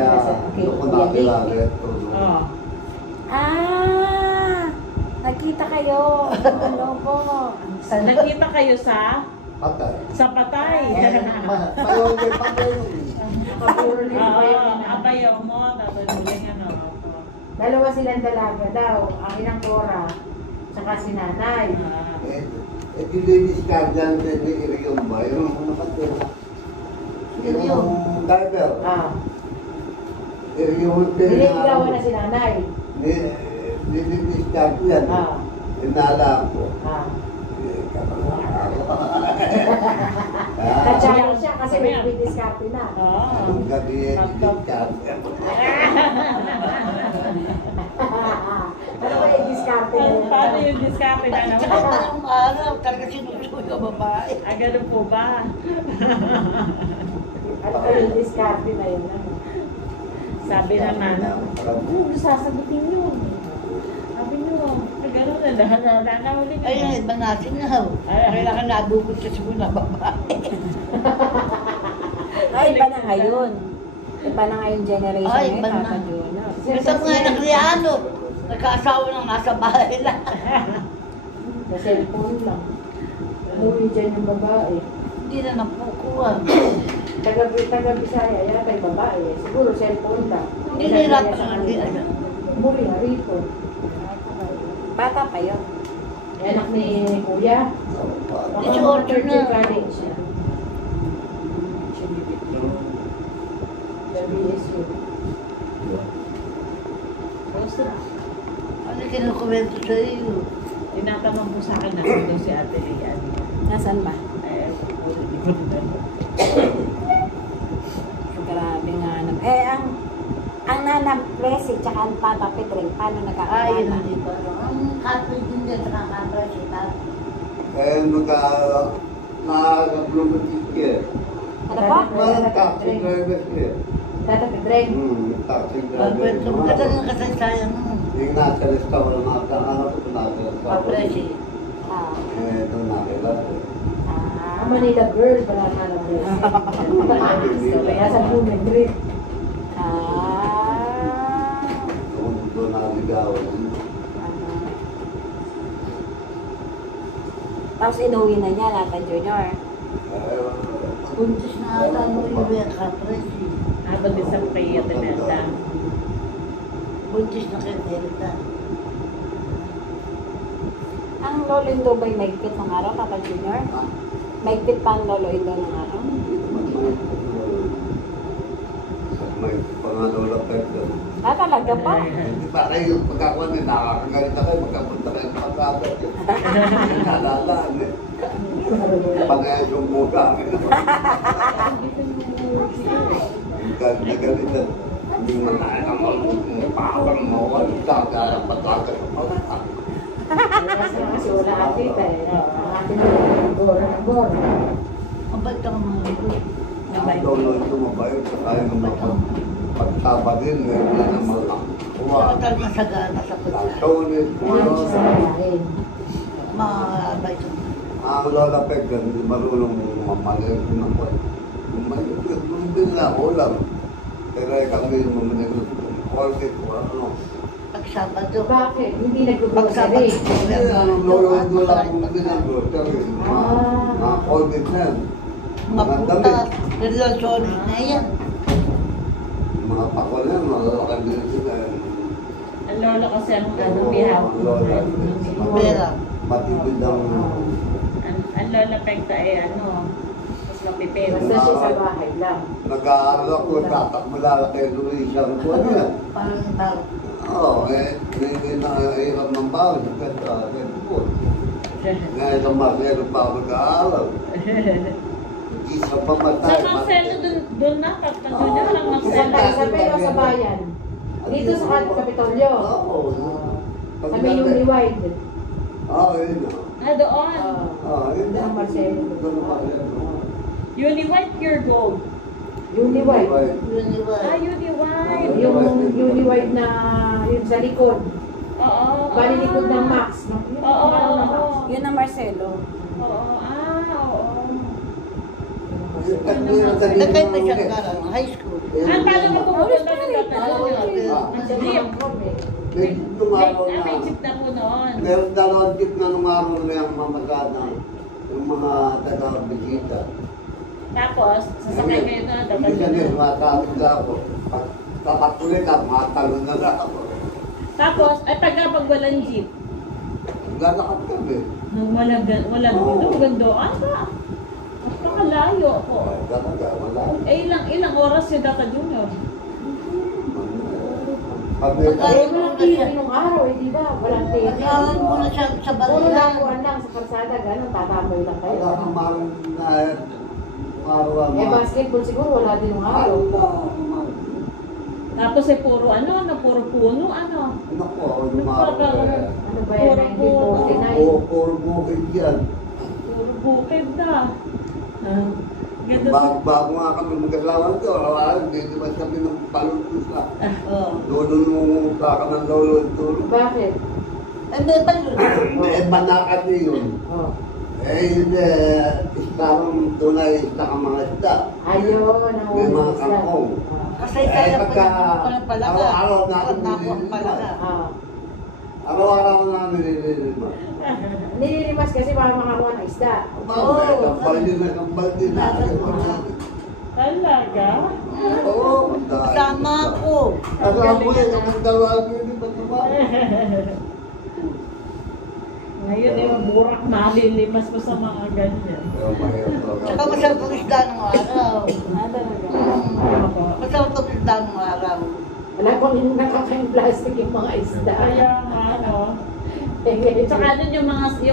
Kaya, doon ko nakilala ito. Oh. Nakita kayo. Ano po? Nakita kayo sa? Patay. Sa patay. Mayroon din patay yun. Abayaw mo, tapos huling ano. Dalawa silang dalaga daw. Ang inang Cora, tsaka si nanay. Dinidiskard yan din ni Irion ba? Yung mga patay. Yung diver. Yung Niligawan na si nanay. Dinidiskard ko yan. Inala ko. Katsaya siya kasi may diskarte na. Ang gabi dinidiskard. Ano ba yung diskarte na yun? Paano yung diskarte na naman? Anong araw, talaga sinusunod yung babae. Ganun po ba? Ano ba yung diskarte na yun? Sabi naman, sasagutin nyo. Sabi nyo, gano'n na, nanahuli na. Ayun, iba natin na. Kailangan nabukod kasi muna babae. Iba na ngayon. Iba na ngayon generation Ay, ngayon, iba na. Papa Junior. Ito nga nagriano. Nagkaasawa ng nasa bahay lang. Sa cellphone lang. Umuwi dyan yung babae. Hindi na napukuha. Taga-Bisaya, yan kay babae. Siguro cellphone lang. Hinirapan nga din. Umuwi na rito. Bata pa yun. Anak ni Kuya. It's order na. College siya. Sa BSU. Ano kinukomento sa iyo? Tinatanong po sa akin na kung si Ate Lian. Nasaan ba? Hindi ko rin. Grabe nga naman. Ang nanang Presi tsaka ang Tata Pedring, paano Ay, nagkakilala? hindi pa. Ang Catholic din dyan sa kakatras ita. Nakaka-blomatik yan. Ano ba? Mga taxi driver yan. Tata Pedreng. Taxi Ang driver. kwento mo ka ng kasaysayan mo. Yung nasa restaurant, nasa restaurant. Papresi. Doon nakilala. Ang Manila girl, wala nga lang Presi. Kaya sa Blooming Green. Doon naligawan. Tapos inuwi na niya, Tata Junior. Buntis na ata mo yung kapresi. Habang din sa kaya Imelda. Buntis na kay Delta. Ang lolo Indo ba'y maigpit ng araw, Tata Junior? Maigpit pa ang lolo Indo ng araw? May pangalaw lang tayo. Talaga pa? Hindi pa kayo pagkakuan din, nakakagalit na kayo, magkapunta kayo ng pagkagat. Nalalaan eh. Pangayon yung mula. Galit na. Hindi mo na ang pawang mo, kagara pagkagat ng pagkagat. Kasi wala atit eh. Ang atin yung gora ng gora. Mabait ang mga ito. Ang dono ito mabayot sa tayo ng pagtaba din. Wala na mga Wala talaga sagana sa pagkain. Tonit, Ayan siya sa babae. Mabait ang ang lola Peggan, hindi marunong mamalit ng kwan. Maligod mo din na ulam. Pero kami mamanigod. Orkid ko, ano. pagsabado. Bakit? Hindi Pagsabado. nag-grocery. Ang lola mo lang mo din ang grocery. Mga orkid na yan. Mga Mapunta. damit. Relasyon na yan. Mga pakwan yan, mga kabilis sila. Ang lolo kasi ang bihaw. Ang lola. Pera. Matipid ang... Ang lola Pegta ay mas mapipera. Basta siya sa bahay lang. Nag-aaral ako, tatakmalala kay Luisa. Ano yan? Parang tao. Oo, hindi nakahirap ng bawal. Red Bull. Ngayon ang Marcelo pa ako nag-aaral. Hindi sa pamatay. Sa Marcelo, dun na, Tata Junior, ang Marcelo. Sa pero sa bayan. Dito sa Kapitolyo. Oo. Sa may Uniwide. Oo, yun na. Doon. Yun na. Ang Marcelo. Doon ang Marcelo. Uniwhite Pure Gold. Uniwide. Uniwhite. Yung Uniwide na yun sa likod. Oo. Bali likod ng Max. Oo. Yun ang Marcelo. Oo. Oo. Nagkay pa siya ng high school. Paano ka pupunta May nung araw na. May jeep na po noon. Meron dalawang jeep na nung araw na yung mamasada. Yung mga taga-bisita. Tapos, sasakay kayo na, Hindi siya niya, matapos na ako. Tapat ulit ako, matalon na lang ako. Tapos, ay pag walang jeep, Lalakad kami. nung walang dito, gandoan ka. Napakalayo po. Talaga, wala. Eh, ilang oras si Data Junior? Pag Ay, walang TV nung araw, eh, di ba? Walang TV. Nag-aaral mo na siya sa Puro balian. lakuan lang sa kalsada, gano'n, tatamoy lang kayo. wala kang marang na marang Eh, basketball siguro, wala din nung araw. Tapos ay puro puro puno, ano. Naku, yung marang Ano ba yan, 1949? Puro bukid yan. Puro bukid na. Ganda sa... Bago nga kami mag-asawa ko, araw-araw, hindi naman kami ng paluntos na. Oh. Lolo nung ka ng lolo yung tulog. Bakit? Eh, may ba yun? Eh, banakan niyo yun. Oh. Eh, hindi, islamang tunay, isla ka mga isda. Ayun, ang May mga ulit isla. kangkong. Kasi Eh, kaya po pagka yung palaga. araw-araw natin Tapos ang nililimas. palaga. Ah. Araw-araw namin nililimas. Nililimas kasi para makakuha ng isda. Oo, kambal din na. Talaga? Oo, dahil. Kasama ako. Kasama ko yan, ang dalawa ko yun, ba't ba? Ngayon ay burak malilimas mo sa mga ganyan. Pero mahirap talaga. Saka masarap ang isda nung araw. Talaga? Masarap ang isda nung araw. Wala pang yung nakakain plastic yung mga isda. Kaya nga, ano. Eh, Tsaka ano yung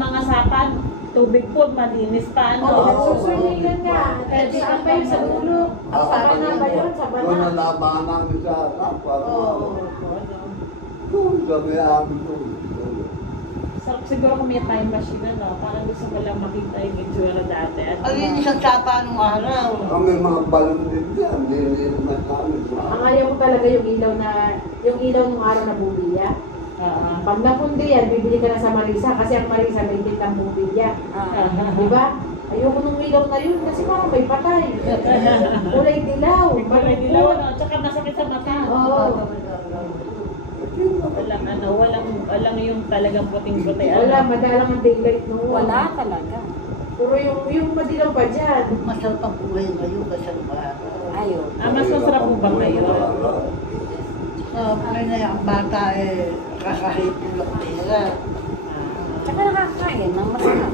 mga sapan, tubig po, malinis pa, ano. Oo, nagsusurnigan nga. Eh, saan ba yun sa dulo? Saan na ba yun? Sa Doon bana? nalabahan namin sa kapwa. Oo. Doon kami amin doon. Sarap siguro kung may time machine, ano. Parang gusto mo lang makita yung itsura dati. At Ang linis ang sapa nung araw. Kami mga balon din yan, nililimas namin. Ang ayaw ko talaga yung ilaw ng araw na bubilya. Pag napundi yan, bibili ka na sa Marisa kasi ang Marisa may tindang bubilya. Di ba? Ayoko nung ilaw na yun kasi parang may patay. Kulay dilaw. Kulay dilaw, ano. Tsaka masakit sa mata. Oo. Walang yung talagang puting-puti. Wala, madalang ang daylight noon. Wala talaga. Puro yung madilaw pa dyan. Masarap ang buhay ngayon kasi ang araw. Ayun. Mas masarap po ba ngayon? Ngayon na yung bata eh, kakahit ng pera. Tsaka nakakain ng masarap.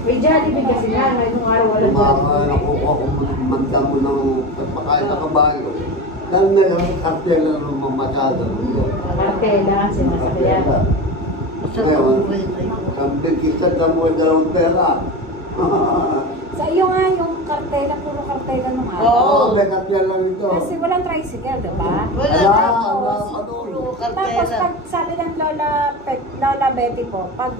May Jollibee kasi nga, ngayong araw walang Mga Jollibee. nakuha ko manda mo ng pagpakain na kabayo. Dahil na yung kartela ng mga masyado. Martela ang sinasakyan. Masarap ang buhay ngayon. Sabi kita na mo dalawang pera. Sa iyo nga yung kartela, puro kartela nung araw. Oo, may kartela nito. Kasi walang tricycle, di ba? Wala Wala, na. wala. Puro Tapos kartela. pag sabi ng Lola Betty po, pag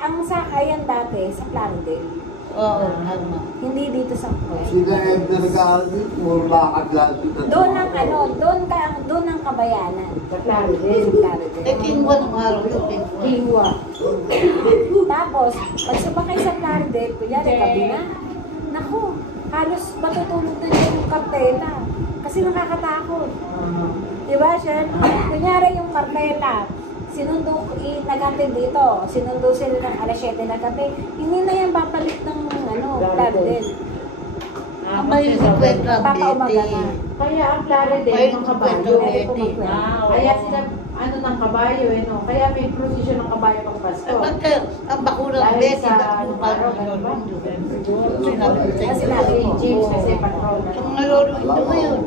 ang sakayan dati sa Plaridel, Oo, tama. hindi dito sa Puerto. Sila yung nag-aaral puro lakad lang. Doon ang kabayanan. Sa Sa Claridel. Plaridel. Eh, kingwa nung araw yun, kingwa. Kingwa. Tapos, pag sumakay sa Plaridel, kunyari gabi na, naku, halos matutulog na yung kartela. Kasi nakakatakot. Di ba, Shen? Kunyari yung kartela, naghatid dito, sinundo sila ng alas 7 na gabi, hindi na yan babalik ng Plaridel. Ang may kwenta, Papaumaga na. Kaya ang Claridel Ayun, ng kabayo. kwento, Pwede po Betty. magkwento. Kaya sila, ng kabayo, no? Kaya may procession ng kabayo pag Pasko. Eh, ba't kayo, ang bakunang Dahil Betty, sa ba't mo pa araw, nung ba? Sinabi ko sa Kasi inyo. nabi Si James kasi patrol. Ang naluluto ko yun.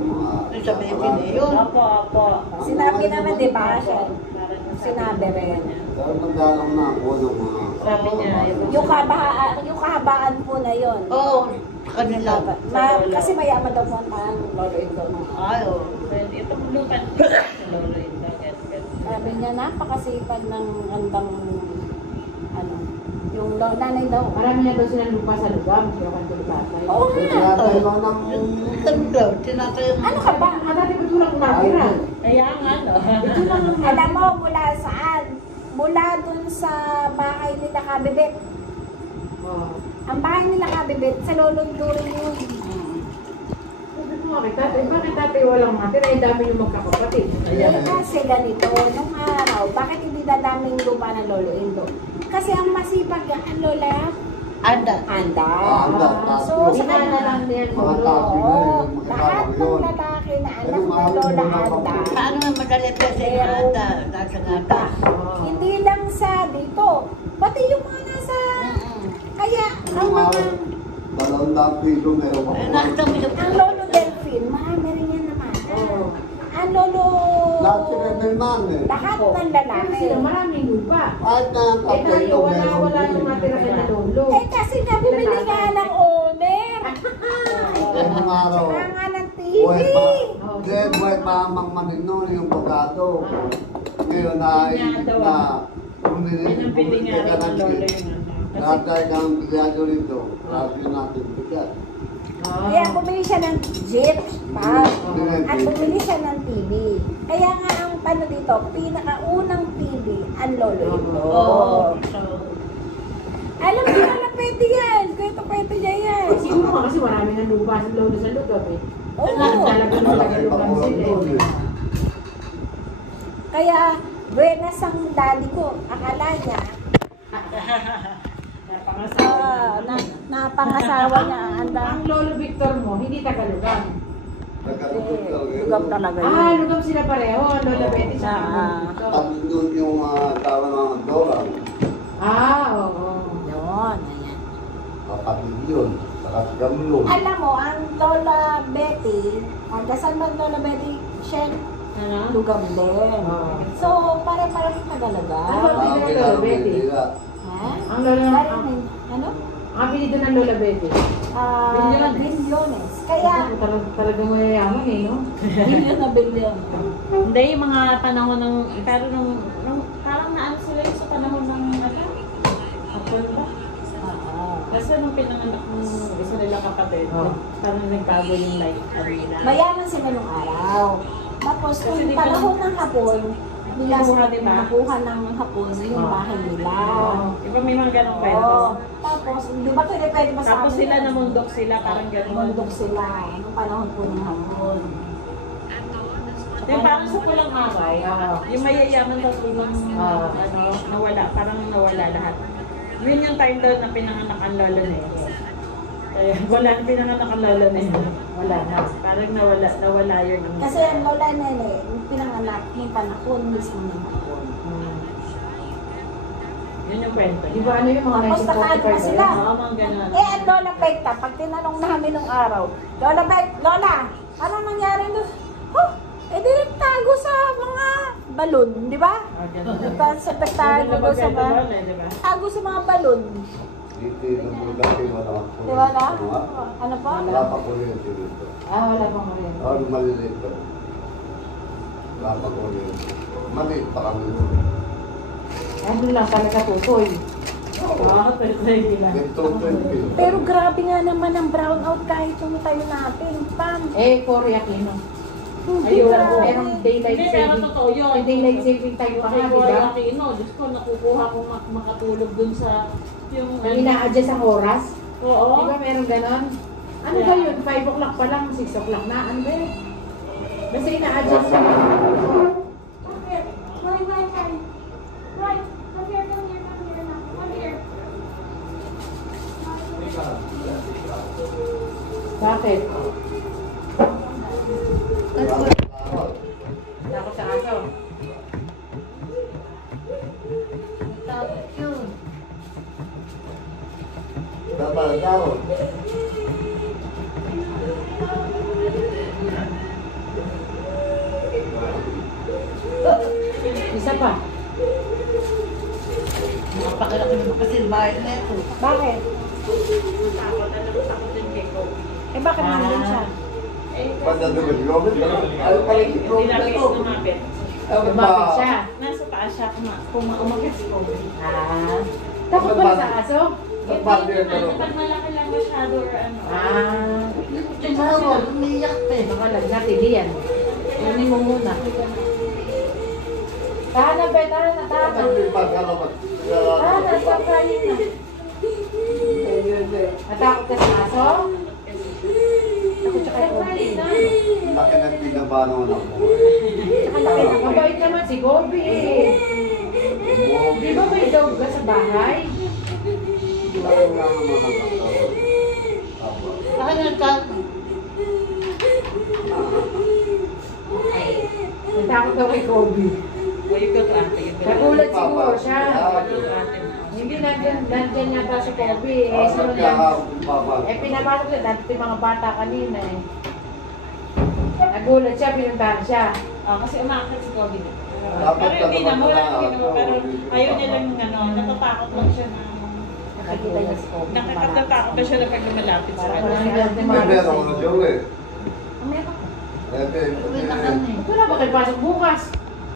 Yung sa Betty na yun. Opo. Sinabi naman, di ba, Shen? Sinabi rin. Pero madalang na ako ng mga... Sabi niya, Yung kahabaan po na yon. Oo, kanila. Kasi mayaman daw po ang lolo-in-law mo. Ay, oo. Ito lupa sa lolo ito. Sabi niya, napakasipag ng andang, yung nanay daw. Marami na daw silang lupa sa lugar. Kaya kanto lupa. Oo nga. Tinatay mo ng... Tanda, tinatay ang... Ano ka ba? Ang dati ko tulak nakira. Kaya nga, no? Ito lang ang Alam mo, mula saan? Mula dun sa bahay nila Kabibit. Oh. Ang bahay nila Kabibit, sa lolong durin yun. mo kay tatay, bakit tatay walang matira? Eh, dami yung magkakapatid. Kasi ganito, nung araw, bakit hindi dadaming lupa ng Lolo Indo? Kasi ang masipag ang lola, Anda. anda. Anda. So, sa Ina na kanila, lang din. Mga tabi na oo, yun, lahat makasama ng yun. lalaki na anak Anong ng araw Lola yung mga Anda, kapatid? Paano nga madalit kasi yung anda? Nasa gata. hindi lang sa dito, pati yung mga nasa, kaya ang Anong mga, araw? 200 piso meron Eh, ako. nasa kami sa ang Lolo Delphine, marami rin yan naman. Oo. Ang Lolo, Lahat sila may man eh. lahat ng Pero lalaki. sila maraming lupa. Kahit na ang Eh tatay tayo, ko wala meron yung natira kay na lolo. Eh kasi nga bumili nga ng owner. Eh, nung araw. Saka nga ng TV. Buhay pa. Kaya buhay pa ang manino yung bogado. Ngayon ay na Yan ang pilingarin ng lolo yun. lahat tayo kang bilyado rito. Rasyo natin bigat. Kaya bumili siya ng jeep, pa. At bumili siya ng TV. Kaya nga ang ano dito, pinakaunang TV, ang Lolo ito. Oo. Alam mo na pwede yan. Kwento niya yan. Siguro nga kasi marami ng lupa sa lolo sa lugar eh. Oo. Talaga ng Malaki pa tagalugan ko sila doon eh. eh. Kaya, buenas ang daddy ko. Akala niya, napangasawa niya. Ang lolo Victor mo, hindi tagalugan. Nagkalukot talaga yun. Lugam talaga Ah, yun. lugam sila pareho. Ang lola Betty sa Tapos doon yung tawa ng Dora. Ah, oo. Yun, ayan. Kapatid yun. Saka si Camilo. Alam mo, ang Lola Betty, ang kasal mo ang Lola Betty, Shen, Ano? lugam din. Oo. So, pare-parang tagalaga. Ano? Mga kilala Betty. nila. Ha? Ang lola, Parang, ano? ang apelido ng lola Betty. Bilyones. Bilyones. Kaya, Talagang mayayaman eh, no? bilyon na bilyon. Hindi, yung mga panahon ng, pero nung parang naano sila yung sa panahon ng, hapon ba? Kasi nung pinanganak ng isa nilang kapatid, parang nagbago yung life nila. Mayaman sila nung araw. Tapos, Kasi kung di panahon ng hapon, nila Nakuha, di ba? nakuha ng hapon yung bahay nila. Iba may mga ganong kwento. Oo. Tapos, di ba pwede ba sa Tapos amin sila yun? namundok sila, parang gano'n. Mundok sila nung panahon po ng hapon. Yung parang sa pulang araw, yung mayayaman daw po nung nawala, parang nawala lahat. Yun yung time daw na pinanganak ang lola niya. Kaya wala na pinanganak ang lola niya. Wala na. Parang nawala yun. Kasi ang lola nene, pinanganak ng panahon mismo ng hapon. Yun yung kwento. Di ba ano yung mga Tapos nakaano pa sila. Oo, mga ganun. Eh, ang Lola Pekta, pag tinanong namin nung araw, Lola, ano nangyari doon? Oh, eh di nagtago sa mga balon, di ba? Sa pektago doon sa mga, tago sa mga balon. Dito yung bulgari wala ako. Di ba na? Ano pa? Wala pa kuryente dito. Ah, wala pang rin. Ano maliliit pa. Wala pa kuryente. Maliit pa kami doon. Ano lang talaga tutoy. Ito 20. Pero grabe nga naman ang brownout kahit yung tayo natin, Pam. Eh, Korea Kino. Hindi Ayun, grabe. merong daylight Hindi, pero saving. totoo yun. May daylight saving tayo pa Kasi nga, di kung ba? wala kino, Diyos ko, nakukuha kong makatulog dun sa yung Ang ina-adjust ang oras. Oo. Di ba meron ganon? Ano ba yun? 5 o'clock pa lang, 6 o'clock na. Ano ba yun? Basta ina-adjust sa Bakit? Takot sa aso. Dapat daw. Isa pa. Napakalaki naman kasi yung bahay na ito. Bakit? Takot din kay Kobe. Eh bakit nandun siya? Banda doon yung Robert. Ay, pala yung Hindi Robert natin ito. lumapit. Bakit siya? Nasa taas siya, umakit si Kobe. Ah. Takot pala sa aso? Sa partner ka Ano, rin. pag malaki lang masyado or ano. Ah. Tingnan mo, umiyak pa eh. Baka lagnat, hindi yan. Kunin mo muna. Tahanan, be, tahanan, tahanan. Tahanan, stop crying na. Natakot ka sa aso? Takot siya kay Kobe. laki ng pinabano na po. Tsaka laki na ko. Mabait naman si Kobe eh. Di ba may dog ka sa bahay? Wala naman ang katawan. Apo. Bakit nagkakaroon? Natakot daw kay Kobe. O, you go to ate. Nagulat siguro siya. Go to ate. Hindi nandyan yata si Kobe eh. Sunod lang. Pinapasok siya dati yung mga bata kanina eh. Nagulat siya, pinuntahan siya. Kasi umakit si Kobe. Dapat Pero hindi ka na, wala naman naman, na- pero ayaw niya lang ng ano, natatakot lang siya na, Nakikita niya si Kobe. nakakatakot na siya na pag lumalapit sa Parang kanya. walang hindi May meron ko na Joe eh. Ang meron ko. Eh, May takan eh. Wala ba kayo pasok bukas?